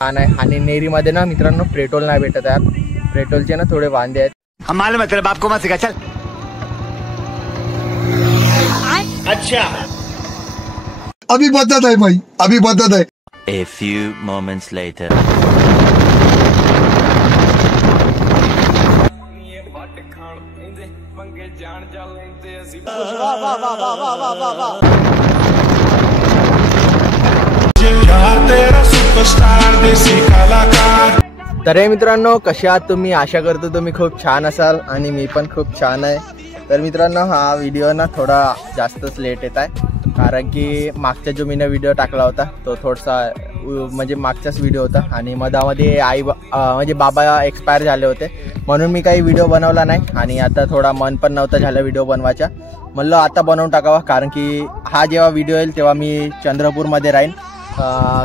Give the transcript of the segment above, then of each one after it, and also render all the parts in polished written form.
आणि नेरीमध्ये ना मित्रांनो पेट्रोल नाही भेटत यार, पेट्रोलचे ना थोडे वांदे आहेत। हम मालूम है तेरे बाप को मत सिखा, चल। अच्छा अभी बदत है भाई, अभी बदत है। A few moments later. तर हे मित्रांनो कशा आहात तुम्ही, आशा करतो तुम्ही खूप छान असाल आणि मी पण खूप छान आहे। तर मित्रांनो हा व्हिडिओ ना थोडा जास्तच लेट येत आहे, कारण की मागचा जो मी व्हिडिओ टाकला होता तो थोडासा म्हणजे मागचाच व्हिडिओ होता आणि मधामध्ये म्हणजे बाबा एक्सपायर झाले होते, म्हणून मी काही व्हिडिओ बनवला नाही। आणि आता थोडा मन पण नव्हतं झालं व्हिडिओ बनवायचा, म्हणलं आता बनवून टाकावा, कारण की हा जेव्हा व्हिडिओ येईल तेव्हा मी चंद्रपूरमध्ये राहीन।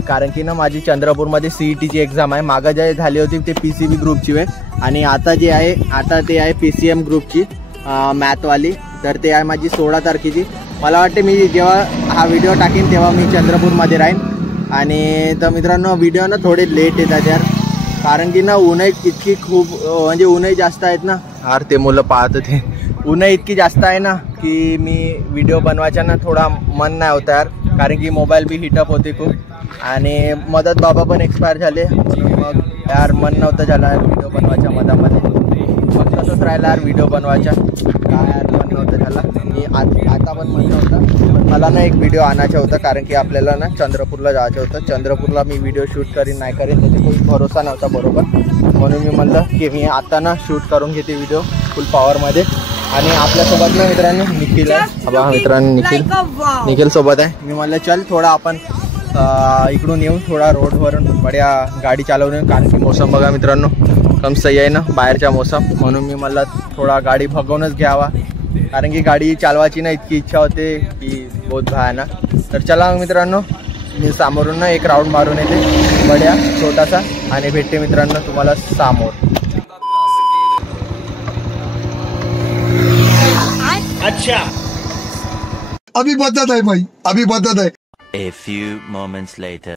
कारण की ना माझी चंद्रपूरमध्ये CETची एक्झाम आहे। मागं जे झाली होती ते PCB ग्रुपची आहे आणि आता जे आहे ते आहे PCM ग्रुपची मॅथवाली। तर ते आहे माझी 16 तारखेची। मला वाटते मी जेव्हा हा व्हिडिओ टाकीन तेव्हा मी चंद्रपूरमध्ये राहीन। आणि तर मित्रांनो व्हिडिओ ना थोडे लेट येतात यार, कारण की ना उन्हाळी इतकी खूप म्हणजे उन्हाळी जास्त आहेत ना यार, ते मुलं पाहत होते उन्हाळी इतकी जास्त आहे ना की मी व्हिडिओ बनवायचा ना थोडा मन नाही होता यार, कारण की मोबाईल बी हिटअप होते खूप आणि मदत बाबा पण एक्सपायर झाले, मग यार मन नव्हतं झालं यार व्हिडिओ बनवायच्या मधामध्ये, मग तसंच राहिला यार व्हिडिओ बनवायचा, काय यार मन नव्हतं झालं। मी आता पण मन नव्हतं, पण मला ना एक व्हिडिओ आणायचा होता, कारण की आपल्याला ना चंद्रपूरला जायचं होतं। चंद्रपूरला मी व्हिडिओ शूट करीन नाही करीन त्याचा काही भरोसा नव्हता बरोबर, म्हणून मी म्हणलं की मी आता ना शूट करून घेते व्हिडिओ फुल पॉवरमध्ये। आणि आपल्यासोबत ना मित्रांनो निखिल आहे, बघा मित्रांनो निखिल सोबत आहे। मी म्हणलं चल थोडा आपण इकडून येऊन थोडा रोडवरून बड्या गाडी चालवून येऊन, कारण की मोसम बघा मित्रांनो कम सही आहे ना बाहेरचा मोसम, म्हणून मी म्हणलं थोडा गाडी भगवूनच घ्यावा, कारण की गाडी चालवायची ना इतकी इच्छा होते की बहुत भयानक। तर चला मित्रांनो मी समोरून ना एक राऊंड मारून येते बड्या छोटासा आणि भेटते मित्रांनो तुम्हाला समोर। अच्छा अभी बदत है भाई, अभी बदत है। A few moments later.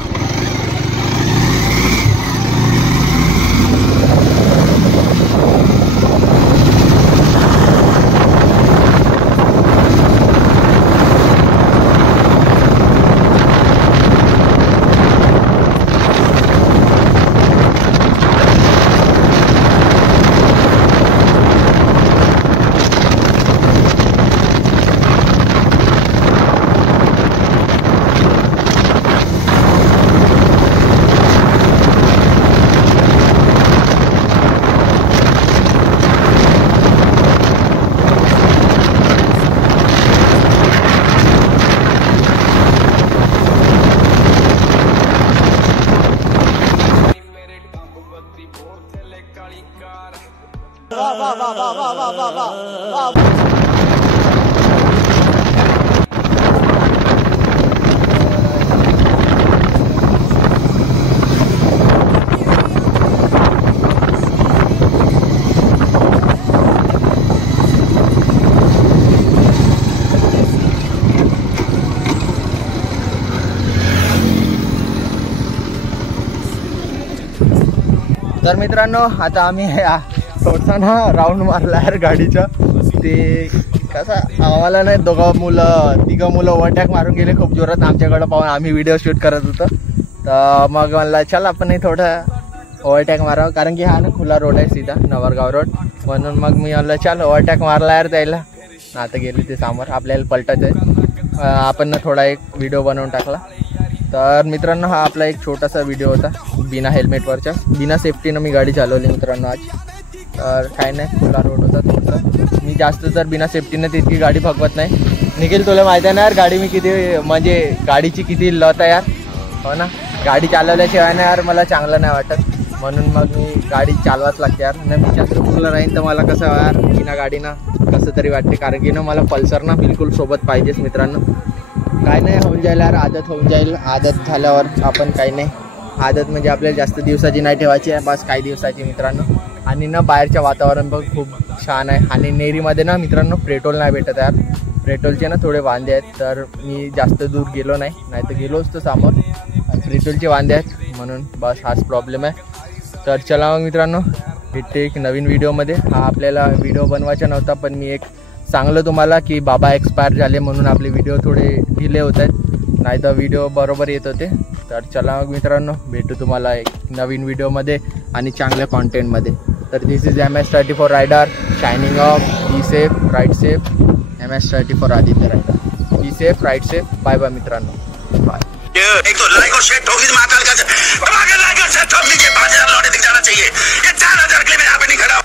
तर मित्रांनो आता आम्ही थोडासा ना राऊंड मारला यार गाडीचा, ते कसं आम्हाला नाही तिघं मुलं ओव्हरटॅक मारून गेले खूप जोरात आमच्याकडं पाहून, आम्ही व्हिडिओ शूट करत होतो। तर मग म्हणलं चल आपण थोडं ओव्हरटॅक मारावं, कारण की हा ना खुला रोड आहे सीधा नवरगाव रोड, म्हणून मग मी म्हणलं चल ओव्हरटॅक मारला यार त्याला, आता गेले ते समोर आपल्याला पलटायचं आहे, आपण ना थोडा एक व्हिडिओ बनवून टाकला। तर मित्रांनो हा आपला एक छोटासा व्हिडिओ होता बिना हेल्मेटवरच्या, बिना सेफ्टीनं मी गाडी चालवली मित्रांनो आज। तर काय नाही खुला रोड होता थोडंसं, मी जास्त तर बिना सेफ्टीनं तितकी गाडी भगवत नाही। निखिल तुला माहिती आहे ना यार गाडी मी किती म्हणजे गाडीची किती लत आहे यार, हो ना, गाडी चालवल्याशिवाय ना यार मला चांगलं नाही वाटत, म्हणून मग मी गाडी चालवाच लागते यार। ना मी चंद्रपूरला राहीन तर मला कसं यार बिना गाडीनं कसं तरी वाटते, कारण की ना मला पल्सर ना बिलकुल सोबत पाहिजेच मित्रांनो। काय नाही होऊन जाईल यार, आदत होऊन जाईल, आदत झाल्यावर आपण काही नाही, आदत म्हणजे आपल्याला जास्त दिवसाची नाही ठेवायची आहे, बस काही दिवसाची मित्रांनो। आणि ना बाहेरचं वातावरण पण खूप छान आहे, आणि नेरीमध्ये ना मित्रांनो पेट्रोल नाही भेटत यार, पेट्रोलचे ना थोडे वांदे आहेत, तर मी जास्त दूर गेलो नाही, तर गेलो असतो समोर, पेट्रोलचे वांदे आहेत। म्हणून बस हाच प्रॉब्लेम आहे. तर चला मग मित्रांनो, भेटते एक नवीन व्हिडिओमध्ये. हा आपल्याला व्हिडिओ बनवायचा नव्हता, पण मी एक सांगलं तुम्हाला की बाबा एक्सपायर झाले म्हणून आपले व्हिडिओ थोडे डिले होत आहेत, नाही तर व्हिडिओ बरोबर येत होते. तर चला मग मित्रांनो, भेटू तुम्हाला एक नवीन व्हिडिओमध्ये आणि चांगल्या कॉन्टेंटमध्ये. तर this is MS34 rider signing off. Be safe, ride safe. MS34 Aditya rider. Be safe, ride safe. Bye bye मित्रांनो. बाय. एक तो लाइक और शेयर ठोकी महाकाल का, लाइक और शेयर ठोक लीजिए. 5000 लौटे दिख जाना चाहिए. ये 4000 के लिए मैं यहाँ पे नहीं खड़ा.